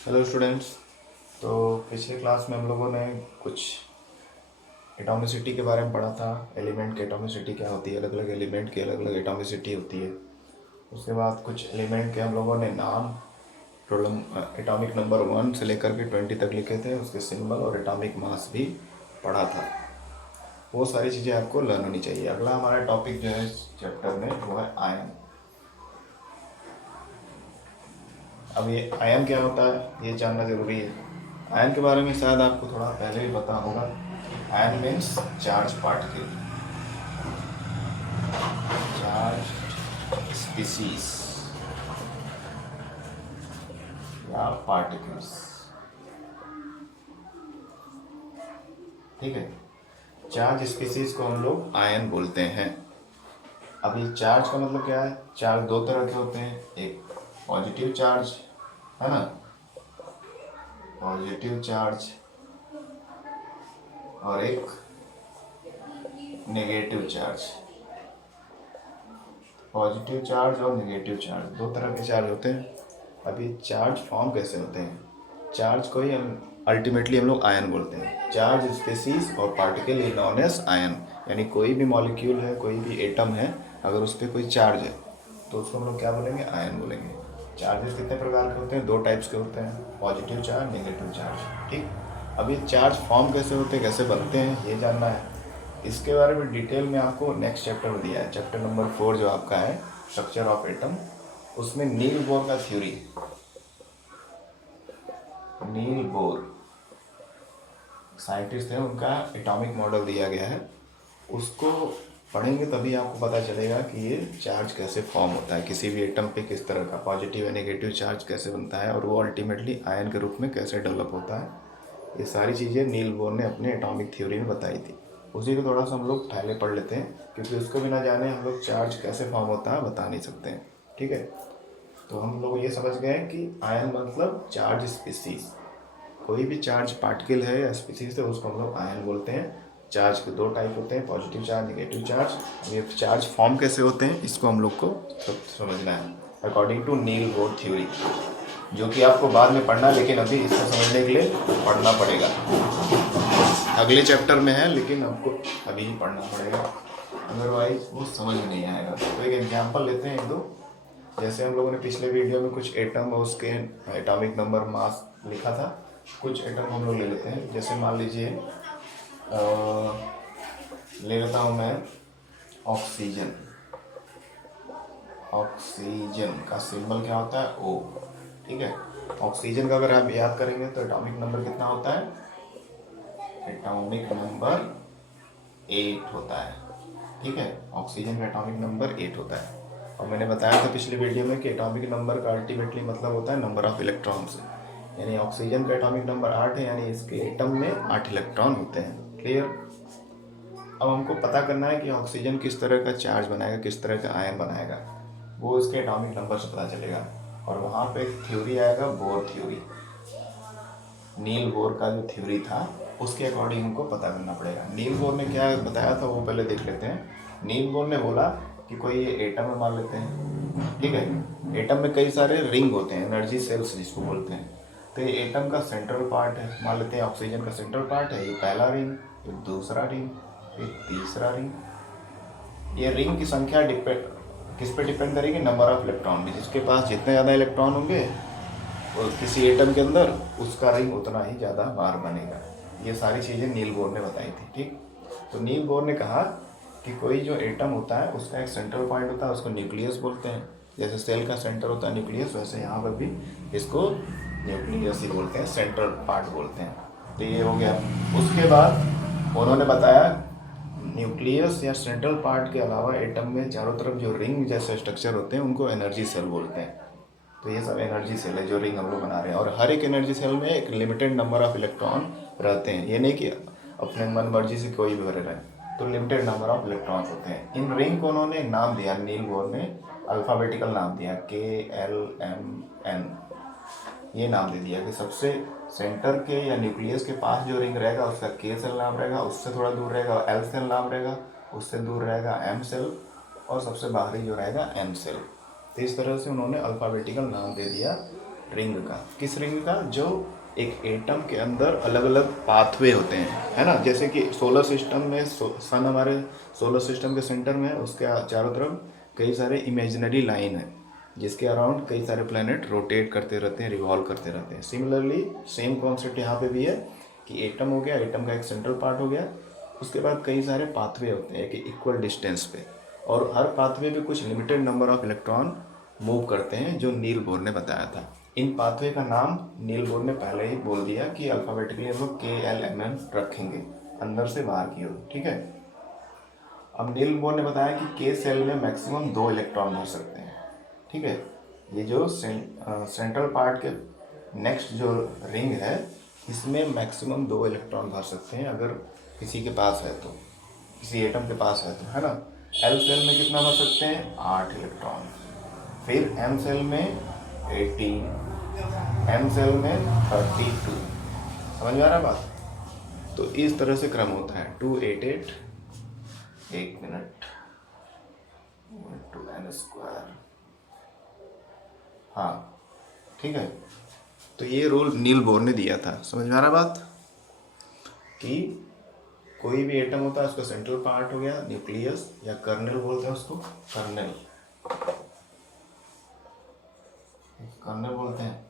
Hello students. तो पिछले class में हम लोगों ने कुछ एटॉमिसिटी के बारे में पढ़ा था। एलिमेंट की एटॉमिसिटी क्या होती है, अलग अलग एलिमेंट की अलग अलग एटॉमिसिटी होती है। उसके बाद कुछ एलिमेंट के हम लोगों ने नाम, एटॉमिक नंबर 1 से लेकर के 20 तक लिखे थे, उसके सिंबल और एटॉमिक मास भी पढ़ा था। वो सारी चीज़ें आपको लर्न होनी चाहिए। अगला हमारा टॉपिक जो है इस चैप्टर में वो है आयन। अब ये आयन क्या होता है ये जानना ज़रूरी है। आयन के बारे में शायद आपको थोड़ा पहले ही पता होगा। Ion means charge particle, charge species या पार्टिकल्स। ठीक है, चार्ज स्पीसीज को हम लोग आयन बोलते हैं। अब ये चार्ज का मतलब क्या है? चार्ज दो तरह के होते हैं, एक पॉजिटिव चार्ज है ना, पॉजिटिव चार्ज, और एक नेगेटिव चार्ज। पॉजिटिव चार्ज और नेगेटिव चार्ज दो तरह के चार्ज होते हैं। अभी चार्ज फॉर्म कैसे होते हैं? चार्ज को ही हम अल्टीमेटली हम लोग आयन बोलते हैं। चार्ज स्पेसीज और particle is known as ion, यानी कोई भी मॉलिक्यूल है, कोई भी एटम है, अगर उस पर कोई चार्ज है तो उसको हम लोग क्या बोलेंगे? आयन बोलेंगे। चार्जेस कितने प्रकार के होते हैं? दो टाइप्स के होते हैं, पॉजिटिव चार्ज, नेगेटिव चार्ज। ठीक, अब ये चार्ज फॉर्म कैसे होते हैं, कैसे बनते हैं, ये जानना है। इसके बारे में डिटेल में आपको नेक्स्ट चैप्टर में दिया है, चैप्टर नंबर 4 जो आपका है स्ट्रक्चर ऑफ एटम। उसमें नील बोर का थ्योरी, नील बोर साइंटिस्ट है, उनका एटॉमिक मॉडल दिया गया है। उसको पढ़ेंगे तभी आपको पता चलेगा कि ये चार्ज कैसे फॉर्म होता है, किसी भी एटम पे किस तरह का पॉजिटिव या नेगेटिव चार्ज कैसे बनता है, और वो अल्टीमेटली आयन के रूप में कैसे डेवलप होता है। ये सारी चीज़ें नील बोर ने अपने एटॉमिक थ्योरी में बताई थी। उसी को थोड़ा सा हम लोग पहले पढ़ लेते हैं, क्योंकि उसको बिना जाने हम लोग चार्ज कैसे फॉर्म होता है बता नहीं सकते हैं। ठीक है, तो हम लोग ये समझ गए कि आयन मतलब चार्ज स्पीसीज। कोई भी चार्ज पार्टिकल है या स्पीसीज है उसको हम लोग आयन बोलते हैं। चार्ज के दो टाइप होते हैं, पॉजिटिव चार्ज, नेगेटिव चार्ज। ये चार्ज फॉर्म कैसे होते हैं इसको हम लोग को सब समझना है according to Niels Bohr theory, जो कि आपको बाद में पढ़ना है, लेकिन अभी इसको समझने के लिए पढ़ना पड़ेगा। अगले चैप्टर में है लेकिन आपको अभी ही पढ़ना पड़ेगा, अदरवाइज वो समझ में नहीं आएगा। तो एक एग्जांपल लेते हैं, एक दो। जैसे हम लोगों ने पिछले वीडियो में कुछ एटम और उसके एटॉमिक नंबर मास लिखा था, कुछ एटम हम लोग ले लेते हैं। जैसे मान लीजिए ले लेता हूँ मैं ऑक्सीजन। ऑक्सीजन का सिंबल क्या होता है? ओ। ठीक है, ऑक्सीजन का अगर आप याद करेंगे तो एटॉमिक नंबर कितना होता है? एटॉमिक नंबर 8 होता है। ठीक है, ऑक्सीजन का एटॉमिक नंबर 8 होता है। और मैंने बताया था पिछले वीडियो में कि एटॉमिक नंबर का अल्टीमेटली मतलब होता है नंबर ऑफ इलेक्ट्रॉन्स। यानी ऑक्सीजन का एटॉमिक नंबर 8 है, यानी इसके एटम में 8 इलेक्ट्रॉन होते हैं। क्लियर? अब हमको पता करना है कि ऑक्सीजन किस तरह का चार्ज बनाएगा, किस तरह का आयन बनाएगा, वो इसके एटॉमिक नंबर से पता चलेगा। और वहाँ पे एक थ्योरी आएगा, बोर थ्योरी। नील बोर का जो थ्योरी था उसके अकॉर्डिंग हमको पता करना पड़ेगा। नील बोर ने क्या बताया था वो पहले देख लेते हैं। नील बोर ने बोला कि कोई एटम में मान लेते हैं, ठीक है, एटम में कई सारे रिंग होते हैं, एनर्जी सेल्स जिसको बोलते हैं। तो ये एटम का सेंट्रल पार्ट है, मान लेते हैं ऑक्सीजन का सेंट्रल पार्ट है। ये पहला रिंग, ये दूसरा रिंग, ये तीसरा रिंग। ये रिंग की संख्या डिपेंड किस पे डिपेंड करेगी? नंबर ऑफ इलेक्ट्रॉन में। जिसके पास जितने ज़्यादा इलेक्ट्रॉन होंगे और किसी एटम के अंदर, उसका रिंग उतना ही ज़्यादा बार बनेगा। ये सारी चीज़ें नील बोर ने बताई थी। ठीक, तो नील बोर ने कहा कि कोई जो एटम होता है उसका एक सेंट्रल पॉइंट होता है, उसको न्यूक्लियस बोलते हैं। जैसे सेल का सेंटर होता है न्यूक्लियस, वैसे यहाँ पर भी इसको न्यूक्लियस ही बोलते हैं, सेंट्रल पार्ट बोलते हैं। तो ये हो गया। उसके बाद उन्होंने बताया न्यूक्लियस या सेंट्रल पार्ट के अलावा एटम में चारों तरफ जो रिंग जैसे स्ट्रक्चर होते हैं उनको एनर्जी सेल बोलते हैं। तो ये सब एनर्जी सेल है जो रिंग हम लोग बना रहे हैं। और हर एक एनर्जी सेल में एक लिमिटेड नंबर ऑफ इलेक्ट्रॉन रहते हैं, ये नहीं कि अपने मन मर्जी से कोई भी भरे रहे। तो लिमिटेड नंबर ऑफ इलेक्ट्रॉन्स होते हैं। इन रिंग को उन्होंने नाम दिया, नील बोर ने अल्फ़ाबेटिकल नाम दिया, KLMN। ये नाम दे दिया कि सबसे सेंटर के या न्यूक्लियस के पास जो रिंग रहेगा उसका K सेल नाम रहेगा, उससे थोड़ा दूर रहेगा L सेल नाम रहेगा, उससे दूर रहेगा M सेल, और सबसे बाहरी जो रहेगा N सेल। तो इस तरह से उन्होंने अल्फ़ाबेटिकल नाम दे दिया रिंग का। किस रिंग का? जो एक एटम के अंदर अलग अलग पाथवे होते हैं, है ना। जैसे कि सोलर सिस्टम में सन हमारे सोलर सिस्टम के सेंटर में है, उसके चारों तरफ कई सारे इमेजिनरी लाइन है जिसके अराउंड कई सारे प्लैनेट रोटेट करते रहते हैं, रिवॉल्व करते रहते हैं। सिमिलरली सेम कॉन्सेप्ट यहाँ पे भी है कि एटम हो गया, एटम का एक सेंट्रल पार्ट हो गया, उसके बाद कई सारे पाथवे होते हैं कि इक्वल डिस्टेंस पे, और हर पाथवे पे कुछ limited number of electron move करते हैं, जो नील बोर ने बताया था। इन पाथवे का नाम नील बोर ने पहले ही बोल दिया कि अल्फ़ाबेटिकली हम लोग KLMN रखेंगे, अंदर से बाहर की ओर, ठीक है। अब नील बोर ने बताया कि के सेल में मैक्सिमम 2 इलेक्ट्रॉन भर सकते हैं, ठीक है। ये जो सेंट्रल पार्ट के नेक्स्ट जो रिंग है, इसमें मैक्सिमम 2 इलेक्ट्रॉन भर सकते हैं अगर किसी के पास है तो, किसी एटम के पास है तो, है ना। एल सेल में कितना भर सकते हैं? 8 इलेक्ट्रॉन। फिर एम सेल में 18, एम सेल में 32। समझ में आ रहा है बात? तो इस तरह से क्रम होता है 288, एक मिनट, 2n²। हाँ, ठीक है। तो ये रूल नील बोर ने दिया था। समझ में आ रहा बात? कि कोई भी एटम होता है, उसका सेंट्रल पार्ट हो गया न्यूक्लियस, या कर्नेल बोलते हैं उसको, कर्नेल, कर्नेल बोलते हैं।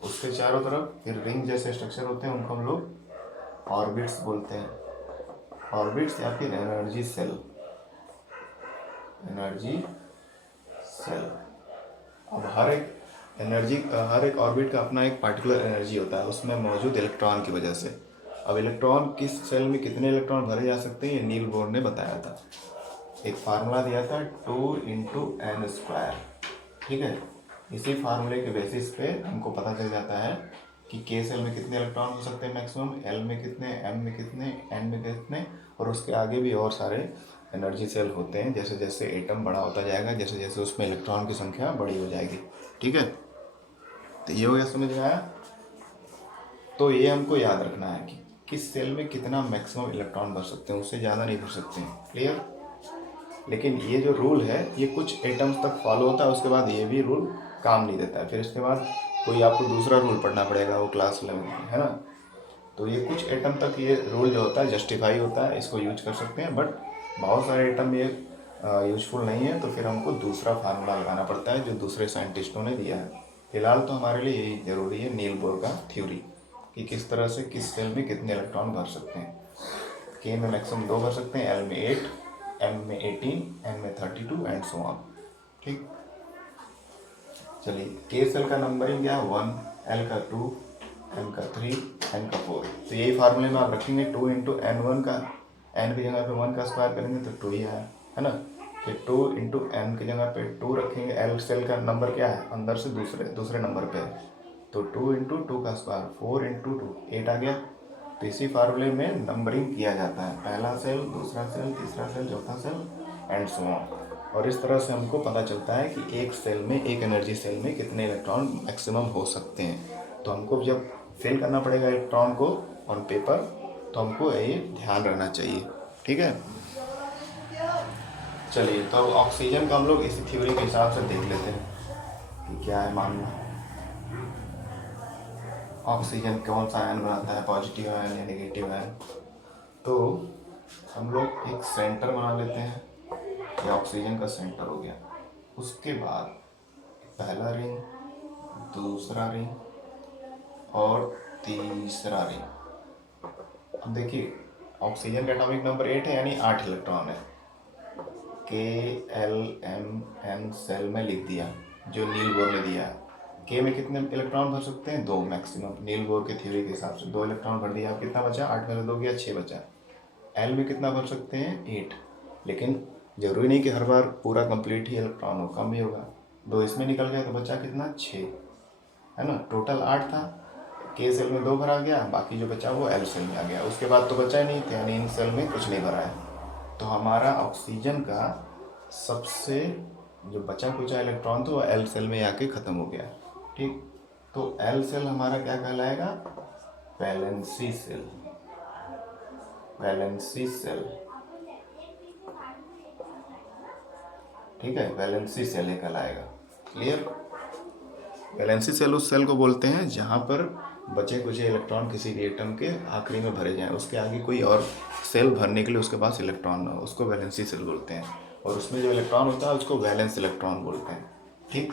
उसके चारों तरफ फिर रिंग जैसे स्ट्रक्चर होते हैं, उनको हम लोग ऑर्बिट्स बोलते हैं, ऑर्बिट्स या फिर एनर्जी सेल, एनर्जी सेल। अब हर एक ऑर्बिट का अपना एक पार्टिकुलर एनर्जी होता है उसमें मौजूद इलेक्ट्रॉन की वजह से। अब इलेक्ट्रॉन किस सेल में कितने इलेक्ट्रॉन भरे जा सकते हैं, ये नील बोर ने बताया था। एक फार्मूला दिया था 2×n², ठीक है। इसी फार्मूले के बेसिस पे हमको पता चल जाता है कि के सेल में कितने इलेक्ट्रॉन हो सकते हैं मैक्सिमम, एल में कितने, एम में कितने, एन में कितने, और उसके आगे भी और सारे एनर्जी सेल होते हैं। जैसे जैसे एटम बड़ा होता जाएगा, जैसे जैसे उसमें इलेक्ट्रॉन की संख्या बड़ी हो जाएगी, ठीक है। तो ये हो गया, समझ में आया? तो ये हमको याद रखना है कि किस सेल में कितना मैक्सिमम इलेक्ट्रॉन भर सकते हैं, उससे ज़्यादा नहीं भर सकते हैं। क्लियर? लेकिन ये जो रूल है ये कुछ एटम्स तक फॉलो होता है, उसके बाद ये भी रूल काम नहीं देता है। फिर इसके बाद कोई आपको दूसरा रूल पढ़ना पड़ेगा, वो क्लास 11 में, है ना। तो ये कुछ एटम तक ये रूल जो होता है जस्टिफाई होता है, इसको यूज कर सकते हैं, बट बहुत सारे एटम ये यूजफुल नहीं है, तो फिर हमको दूसरा फार्मूला लगाना पड़ता है जो दूसरे साइंटिस्टों ने दिया है। फिलहाल तो हमारे लिए यही ज़रूरी है, नील बोर का थ्योरी, कि किस तरह से किस सेल में कितने इलेक्ट्रॉन भर सकते हैं। के में मैक्सिमम 2 भर सकते हैं, एल में 8, एम में 18, एन में 32 एंड सो ऑन, ठीक। चलिए, के सेल का नंबरिंग क्या है? 1, एल का 2, एम का 3, एन का 4। तो यही फार्मूले में आप रखेंगे 2×n1 का, एन की जगह पे 1 का स्क्वायर करेंगे तो 2 ही आया, है ना। फिर 2×n की जगह पे 2 रखेंगे, एल सेल का नंबर क्या है अंदर से दूसरे नंबर पे है, तो 2×2 का स्क्वायर 4×2 8 आ गया। तो इसी फार्मूले में नंबरिंग किया जाता है, पहला सेल, दूसरा सेल, तीसरा सेल, चौथा सेल एंड सो ऑन। और इस तरह से हमको पता चलता है कि एक सेल में, एक एनर्जी सेल में कितने इलेक्ट्रॉन मैक्सिमम हो सकते हैं। तो हमको जब फिल करना पड़ेगा इलेक्ट्रॉन को ऑन पेपर, तो हमको ये ध्यान रखना चाहिए, ठीक है। चलिए, तो ऑक्सीजन का हम लोग इसी थ्योरी के हिसाब से देख लेते हैं कि क्या है मामला। ऑक्सीजन कौन सा आयन बनाता है, पॉजिटिव आयन या नेगेटिव आयन। तो हम लोग एक सेंटर बना लेते हैं, ये ऑक्सीजन का सेंटर हो गया। उसके बाद पहला रिंग, दूसरा रिंग और तीसरा रिंग। अब देखिए, ऑक्सीजन का एटॉमिक नंबर 8 है, यानी 8 इलेक्ट्रॉन है। KLMN सेल में लिख दिया जो नील बोर ने दिया है। के में कितने इलेक्ट्रॉन भर सकते हैं? 2 मैक्सिमम, नील बोर के थ्योरी के हिसाब से 2 इलेक्ट्रॉन भर दिया। अब कितना बचा? 8 में से 2 गया, 6 बचा। एल में कितना भर सकते हैं? 8। लेकिन जरूरी नहीं कि हर बार पूरा कंप्लीट ही इलेक्ट्रॉन हो, कम भी होगा। 2 इसमें निकल गया तो बचा कितना? 6, है ना। टोटल 8 था, के सेल में 2 भरा गया, बाकी जो बचा वो एल सेल में आ गया। उसके बाद तो बचा ही नहीं था, यानी इन सेल में कुछ नहीं भरा है। तो हमारा ऑक्सीजन का सबसे जो बचा कुचा इलेक्ट्रॉन तो वो एल सेल में आके ख़त्म हो गया, ठीक। तो एल सेल हमारा क्या कहलाएगा? वैलेंसी सेल, वैलेंसी सेल, ठीक है, वैलेंसी सेल कहलाएगा। क्लियर? वैलेंसी सेल उस सेल को बोलते हैं जहाँ पर बचे कुचे इलेक्ट्रॉन किसी भी एटम के आखिरी में भरे जाएं, उसके आगे कोई और सेल भरने के लिए उसके पास इलेक्ट्रॉन ना हो, उसको वैलेंसी सेल बोलते हैं। और उसमें जो इलेक्ट्रॉन होता है उसको वैलेंस इलेक्ट्रॉन बोलते हैं। ठीक,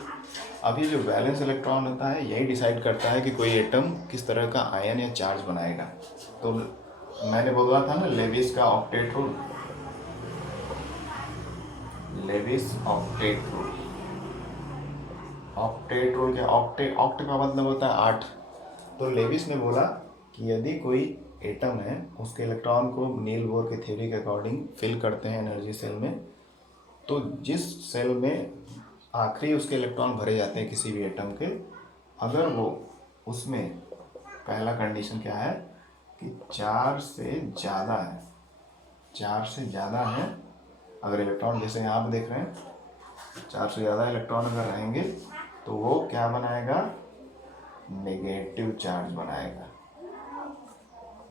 अब ये जो वैलेंस इलेक्ट्रॉन होता है यही डिसाइड करता है कि कोई एटम किस तरह का आयन या चार्ज बनाएगा। तो मैंने बोला था ना लेविस का octet rule, Lewis octet rule. Octet rule क्या, ऑक्ट का मतलब होता है 8। तो लेविस ने बोला कि यदि कोई एटम है उसके इलेक्ट्रॉन को नील बोर के थ्योरी के अकॉर्डिंग फिल करते हैं एनर्जी सेल में, तो जिस सेल में आखिरी उसके इलेक्ट्रॉन भरे जाते हैं किसी भी एटम के, अगर वो उसमें पहला कंडीशन क्या है कि 4 से ज़्यादा है, 4 से ज़्यादा है अगर इलेक्ट्रॉन, जैसे यहाँ पे देख रहे हैं 4 से ज़्यादा इलेक्ट्रॉन अगर रहेंगे तो वो क्या बनाएगा, नेगेटिव चार्ज बनाएगा,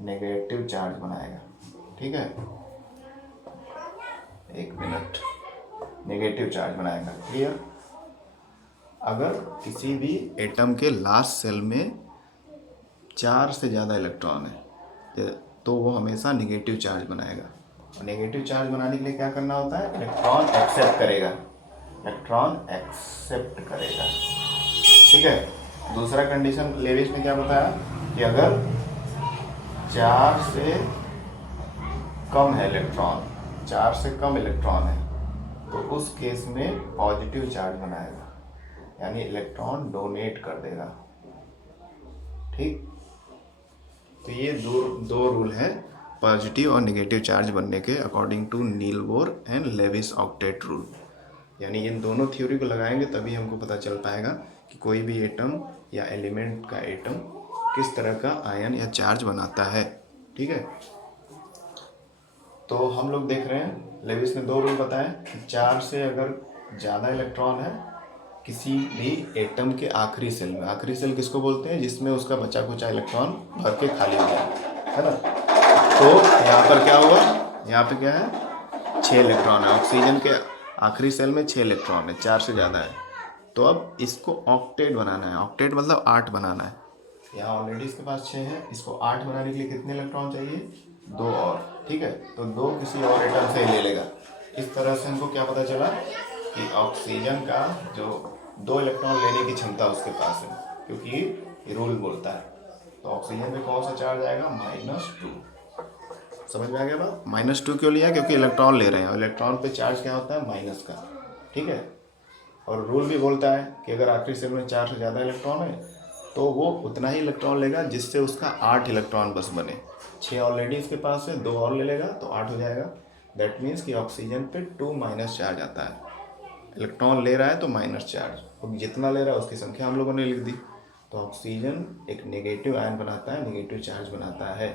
नेगेटिव चार्ज बनाएगा। ठीक है, एक मिनट, नेगेटिव चार्ज बनाएगा। क्लियर। अगर किसी भी एटम के लास्ट सेल में 4 से ज़्यादा इलेक्ट्रॉन है तो वो हमेशा नेगेटिव चार्ज बनाएगा। और नेगेटिव चार्ज बनाने के लिए क्या करना होता है, इलेक्ट्रॉन एक्सेप्ट करेगा, इलेक्ट्रॉन एक्सेप्ट करेगा। ठीक है। दूसरा कंडीशन लेविस ने क्या बताया कि अगर 4 से कम है इलेक्ट्रॉन, 4 से कम इलेक्ट्रॉन है तो उस केस में पॉजिटिव चार्ज बनाएगा, यानी इलेक्ट्रॉन डोनेट कर देगा। ठीक, तो ये दो रूल हैं पॉजिटिव और नेगेटिव चार्ज बनने के according to Niels Bohr and Lewis octet rule. यानी इन दोनों थ्योरी को लगाएंगे तभी हमको पता चल पाएगा कि कोई भी एटम या एलिमेंट का एटम किस तरह का आयन या चार्ज बनाता है। ठीक है, तो हम लोग देख रहे हैं लेविस ने 2 रूल बताए कि 4 से अगर ज़्यादा इलेक्ट्रॉन है किसी भी एटम के आखिरी सेल में, आखिरी सेल किसको बोलते हैं, जिसमें उसका बचा कुचा इलेक्ट्रॉन भर के खाली हो गया है ना। तो यहाँ पर क्या हुआ, यहाँ पे क्या है 6 इलेक्ट्रॉन है, ऑक्सीजन के आखिरी सेल में 6 इलेक्ट्रॉन है, 4 से ज़्यादा है। तो अब इसको ऑक्टेट बनाना है, ऑक्टेट मतलब 8 बनाना है। यहाँ ऑलरेडी इसके पास 6 है, इसको 8 बनाने के लिए कितने इलेक्ट्रॉन चाहिए, 2 और। ठीक है, तो 2 किसी और एटम से ले लेगा। इस तरह से हमको क्या पता चला कि ऑक्सीजन का जो 2 इलेक्ट्रॉन लेने की क्षमता उसके पास है, क्योंकि ये रूल बोलता है। तो ऑक्सीजन पे कौन सा चार्ज आएगा, -2। समझ में आ गया बात, -2 क्यों लिया, क्योंकि इलेक्ट्रॉन ले रहे हैं और इलेक्ट्रॉन पे चार्ज क्या होता है, माइनस का। ठीक है, और रूल भी बोलता है कि अगर आखिरी सेल में 4 से ज़्यादा इलेक्ट्रॉन है तो वो उतना ही इलेक्ट्रॉन लेगा जिससे उसका 8 इलेक्ट्रॉन बस बने। 6 ऑलरेडी इसके पास है, 2 और ले लेगा तो 8 हो जाएगा। दैट मीन्स कि ऑक्सीजन पे 2 माइनस चार्ज आता है, इलेक्ट्रॉन ले रहा है तो माइनस चार्ज, अब जितना ले रहा है उसकी संख्या हम लोगों ने लिख दी। तो ऑक्सीजन एक नेगेटिव आयन बनाता है, नेगेटिव चार्ज बनाता है।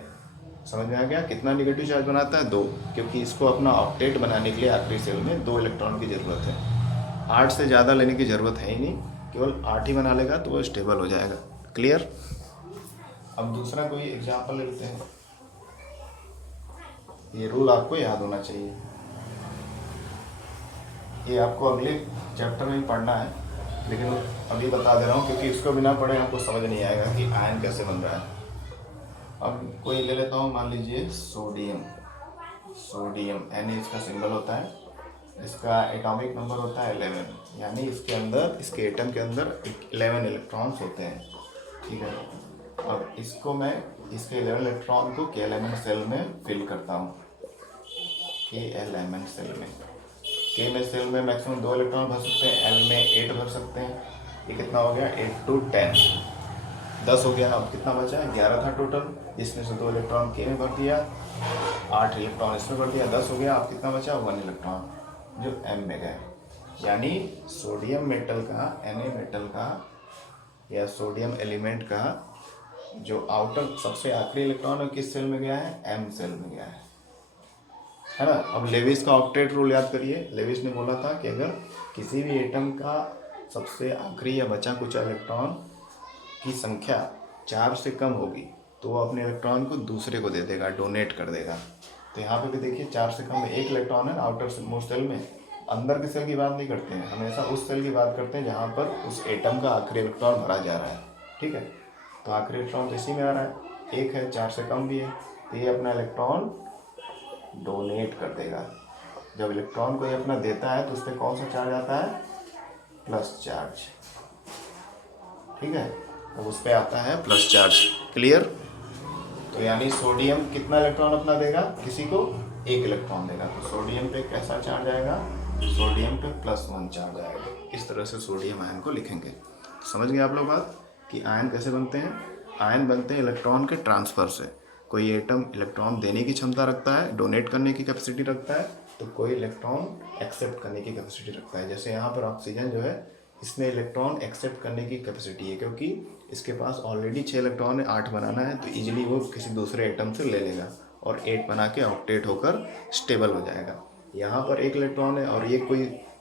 समझ में आ गया, कितना नेगेटिव चार्ज बनाता है, 2, क्योंकि इसको अपना ऑक्टेट बनाने के लिए आखिरी सेल में 2 इलेक्ट्रॉन की ज़रूरत है। 8 से ज़्यादा लेने की ज़रूरत है ही नहीं, केवल 8 ही बना लेगा तो वो स्टेबल हो जाएगा। क्लियर। अब दूसरा कोई एग्जाम्पल ले लेते हैं। ये रूल आपको याद होना चाहिए, ये आपको अगले चैप्टर में पढ़ना है, लेकिन अभी बता दे रहा हूँ क्योंकि इसको बिना पढ़े आपको समझ नहीं आएगा कि आयन कैसे बन रहा है। अब कोई ले लेता हूँ, मान लीजिए सोडियम, सोडियम Na इसका सिंबल होता है, इसका एटॉमिक नंबर होता है 11, यानी इसके अंदर, इसके एटम के अंदर 11 इलेक्ट्रॉन्स होते हैं। ठीक है, अब इसको मैं, इसके 11 इलेक्ट्रॉन को के एलिमेंट सेल में फिल करता हूँ, के एलिमेंट सेल में। के में सेल में मैक्सिमम 2 इलेक्ट्रॉन भर सकते हैं, एल में 8 भर सकते हैं। ये कितना हो गया, 8 to 10, 10 हो गया। अब कितना बचा है, 11 था टोटल, इसमें से 2 इलेक्ट्रॉन के में भर दिया, 8 इलेक्ट्रॉन इसमें भर दिया, 10 हो गया। अब कितना बचा, 1 इलेक्ट्रॉन जो एम में गया। यानी सोडियम मेटल का, Na मेटल का या सोडियम एलिमेंट का जो आउटर सबसे आखिरी इलेक्ट्रॉन है किस सेल में गया है, एम सेल में गया है ना। अब लेविस का ऑक्टेट रूल याद करिए। लेविस ने बोला था कि अगर किसी भी एटम का सबसे आखिरी या बचा कुचा इलेक्ट्रॉन की संख्या 4 से कम होगी तो वो अपने इलेक्ट्रॉन को दूसरे को दे देगा, डोनेट कर देगा। तो यहाँ पे भी देखिए 4 से कम में 1 इलेक्ट्रॉन है आउटर मोस्ट सेल में, अंदर के सेल की बात नहीं करते हैं, हमेशा उस सेल की बात करते हैं जहाँ पर उस एटम का आखिरी इलेक्ट्रॉन भरा जा रहा है। ठीक है, तो आखिरी इलेक्ट्रॉन तो इसी में आ रहा है, एक है, 4 से कम भी है, तो ये अपना इलेक्ट्रॉन डोनेट कर देगा। जब इलेक्ट्रॉन कोई अपना देता है तो उस पर कौन सा चार्ज आता है? Plus charge. ठीक है, तो उस पर आता है प्लस चार्ज। क्लियर? तो यानी सोडियम कितना इलेक्ट्रॉन अपना देगा? किसी को एक इलेक्ट्रॉन देगा, तो सोडियम पे कैसा चार्ज आएगा? सोडियम पे +1 चार्ज आएगा। इस तरह से सोडियम आयन को लिखेंगे। समझ गए आप लोग बात कि आयन कैसे बनते हैं? आयन बनते हैं इलेक्ट्रॉन के ट्रांसफ़र से। कोई एटम इलेक्ट्रॉन देने की क्षमता रखता है, डोनेट करने की कैपेसिटी रखता है, तो कोई इलेक्ट्रॉन एक्सेप्ट करने की कैपेसिटी रखता है। जैसे यहाँ पर ऑक्सीजन जो है, इसमें इलेक्ट्रॉन एक्सेप्ट करने की कैपेसिटी है, क्योंकि इसके पास ऑलरेडी 6 इलेक्ट्रॉन है, 8 बनाना है, तो इजीली वो किसी दूसरे एटम से ले लेगा और 8 बना के ऑक्टेट होकर स्टेबल हो जाएगा। यहाँ पर 1 इलेक्ट्रॉन है और ये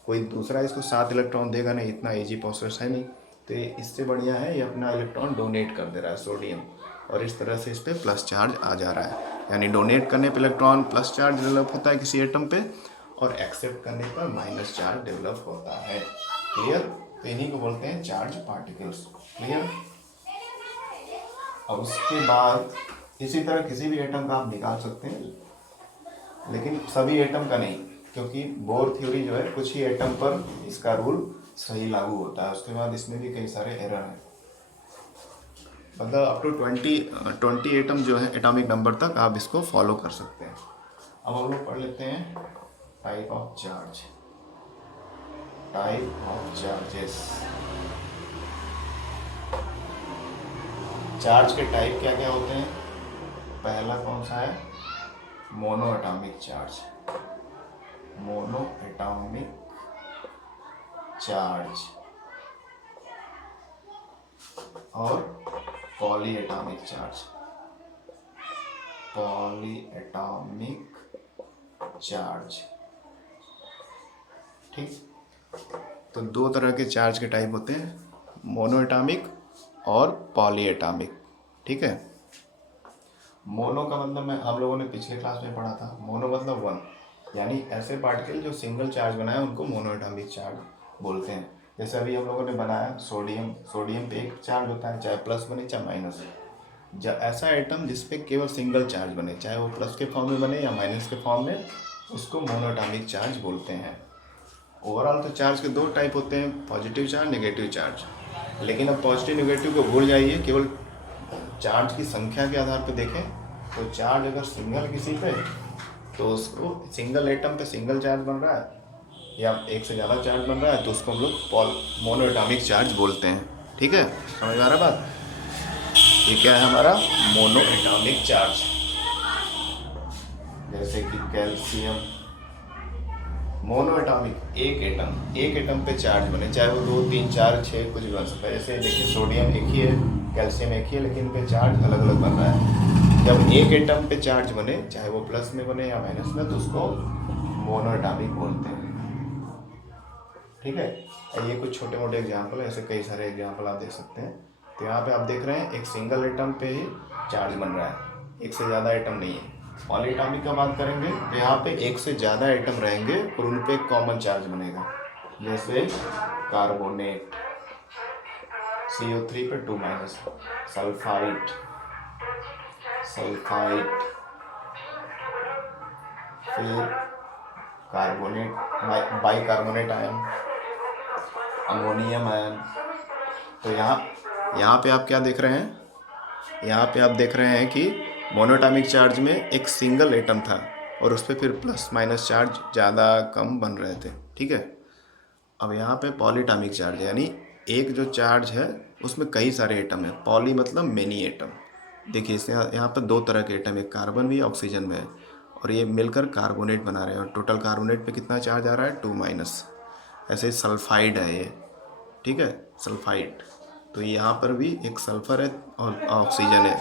कोई दूसरा इसको 7 इलेक्ट्रॉन देगा नहीं, इतना ईजी प्रोसेस है नहीं, तो ये इससे बढ़िया है ये अपना इलेक्ट्रॉन डोनेट कर दे रहा है सोडियम, और इस तरह से इस पर प्लस चार्ज आ जा रहा है। यानी डोनेट करने पर इलेक्ट्रॉन प्लस चार्ज डेवलप होता है किसी एटम पे, और एक्सेप्ट करने पर माइनस चार्ज डेवलप होता है। क्लियर? तो इन्हीं को बोलते हैं चार्ज पार्टिकल्स। क्लियर? अब उसके बाद इसी तरह किसी भी एटम का आप निकाल सकते हैं, लेकिन सभी एटम का नहीं, क्योंकि बोर थ्योरी जो है कुछ ही एटम पर इसका रूल सही लागू होता है, उसके बाद इसमें भी कई सारे एरर हैं। मतलब अप टू 20 एटम जो है एटॉमिक नंबर तक आप इसको फॉलो कर सकते हैं। अब हम लोग पढ़ लेते हैं type of charge, type of charges. Charge के टाइप क्या क्या होते हैं? पहला कौन सा है? Mono atomic charge, mono atomic charge, और poly atomic charge, poly atomic charge. ठीक, तो 2 तरह के चार्ज के टाइप होते हैं, मोनो एटॉमिक और पॉली एटॉमिक। ठीक है, मोनो का मतलब हम लोगों ने पिछले क्लास में पढ़ा था, मोनो मतलब 1, यानी ऐसे पार्टिकल जो सिंगल चार्ज बनाए उनको मोनो एटॉमिक चार्ज बोलते हैं। जैसे अभी हम लोगों ने बनाया सोडियम, सोडियम पे एक चार्ज होता है, चाहे प्लस बने चाहे माइनस। जब ऐसा एटम जिसपे केवल सिंगल चार्ज बने, चाहे वो प्लस के फॉर्म में बने या माइनस के फॉर्म में, उसको मोनो एटॉमिक चार्ज बोलते हैं। ओवरऑल तो चार्ज के 2 टाइप होते हैं, पॉजिटिव चार्ज, नेगेटिव चार्ज। लेकिन अब पॉजिटिव नेगेटिव को भूल जाइए, केवल चार्ज की संख्या के आधार पर देखें तो चार्ज अगर सिंगल किसी पे, तो उसको सिंगल एटम पे सिंगल चार्ज बन रहा है या एक से ज़्यादा चार्ज बन रहा है, तो उसको हम लोग मोनो एटॉमिक चार्ज बोलते हैं। ठीक है, समझ आ रहा बात? ये क्या है हमारा मोनो एटॉमिक चार्ज। जैसे कि कैल्शियम, मोनो एटॉमिक एक एटम पे चार्ज बने, चाहे वो 2, 3, 4, 6 कुछ भी बन सकता है। जैसे देखिए सोडियम एक ही है, कैल्शियम एक ही है, लेकिन इनके चार्ज अलग अलग बन रहा है। जब एक एटम पे चार्ज बने, चाहे वो प्लस में बने या माइनस में, तो उसको मोनो एटॉमिक बोलते हैं। ठीक है, ये कुछ छोटे मोटे एग्जाम्पल है, ऐसे कई सारे एग्जाम्पल आप देख सकते हैं। तो यहाँ पे आप देख रहे हैं एक सिंगल एटम पे ही चार्ज बन रहा है, एक से ज़्यादा एटम नहीं है। पॉली एटॉमिक का बात करेंगे तो यहाँ पे एक से ज़्यादा एटम रहेंगे और उन पे कॉमन चार्ज बनेगा। जैसे कार्बोनेट, CO3 पे 2-, सल्फाइड, फिर carbonate, bicarbonate ion, ammonium ion. तो यहाँ पे आप क्या देख रहे हैं? यहाँ पे आप देख रहे हैं कि मोनोएटॉमिक चार्ज में एक सिंगल एटम था और उस पर फिर प्लस माइनस चार्ज ज़्यादा कम बन रहे थे। ठीक है, अब यहाँ पे पॉलीएटॉमिक चार्ज है, यानी एक जो चार्ज है उसमें कई सारे एटम है। पॉली मतलब मेनी एटम। देखिए इससे यहाँ पर 2 तरह के एटम है, कार्बन भी ऑक्सीजन में है, और ये मिलकर कार्बोनेट बना रहे हैं, और टोटल कार्बोनेट पे कितना चार्ज आ रहा है? 2-। ऐसे सल्फाइड है ये। ठीक है, सल्फाइड, तो यहाँ पर भी एक सल्फर है और ऑक्सीजन है।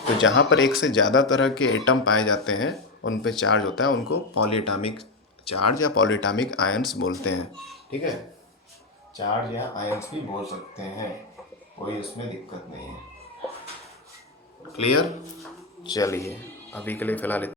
तो जहाँ पर एक से ज़्यादा तरह के एटम पाए जाते हैं, उन पे चार्ज होता है, उनको पॉलीएटॉमिक चार्ज या पॉलीएटॉमिक आयंस बोलते हैं। ठीक है, चार्ज या आयंस भी बोल सकते हैं, कोई उसमें दिक्कत नहीं है। क्लियर? चलिए अभी के लिए फ़िलहाल